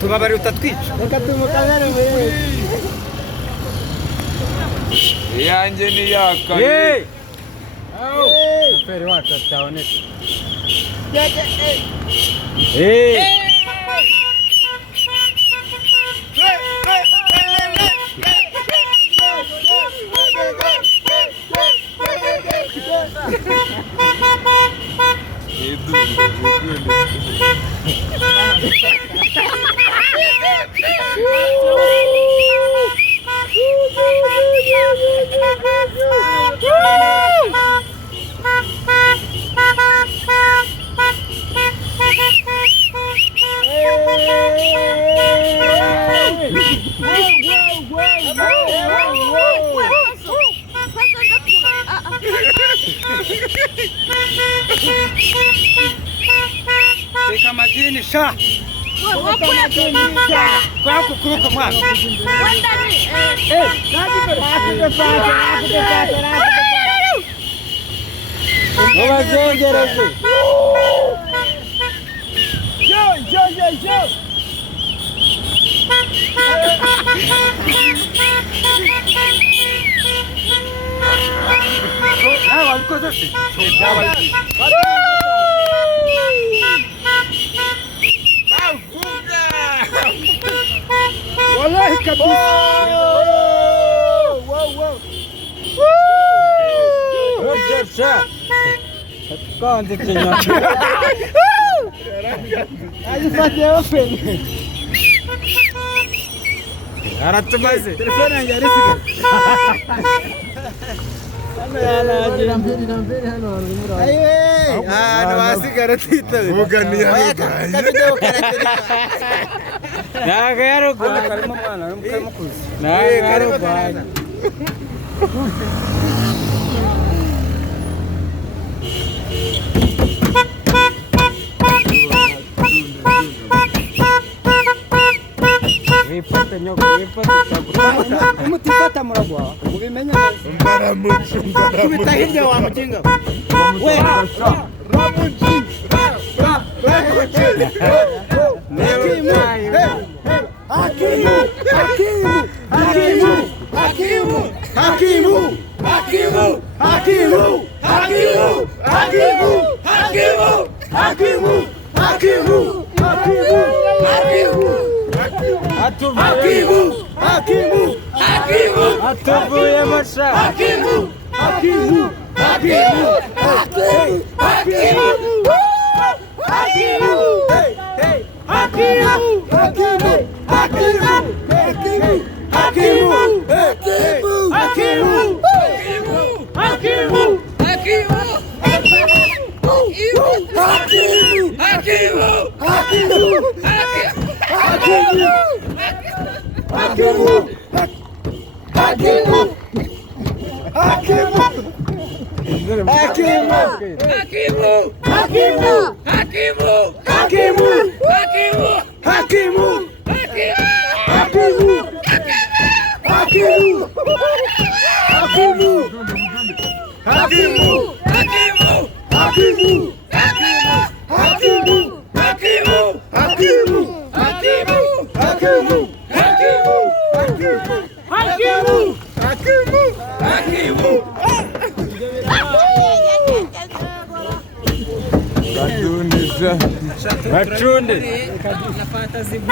tubabari utatwica reka tumukamere wewe yanjye ni yakaye feri wacu ataboneka Teka majini sha. Kwa kukuruka mwana. Wabazengereze. Yo. wabikoze se wallahi kabisa kuryoshya kanze Kenya ayifatiye wafene aratumaze telefone yanjye arisiga hano mbere hano hano wasigara titawe mugani ya kabido karaterika naga yarogwa karimo mwana karimo kuzi naga yarogwa Ripata nyoko, ripata umutifata muragwa, ubimenye mbaramucu kubita hirya wa mujinga we tuvuye masha Bachunde nafata zibu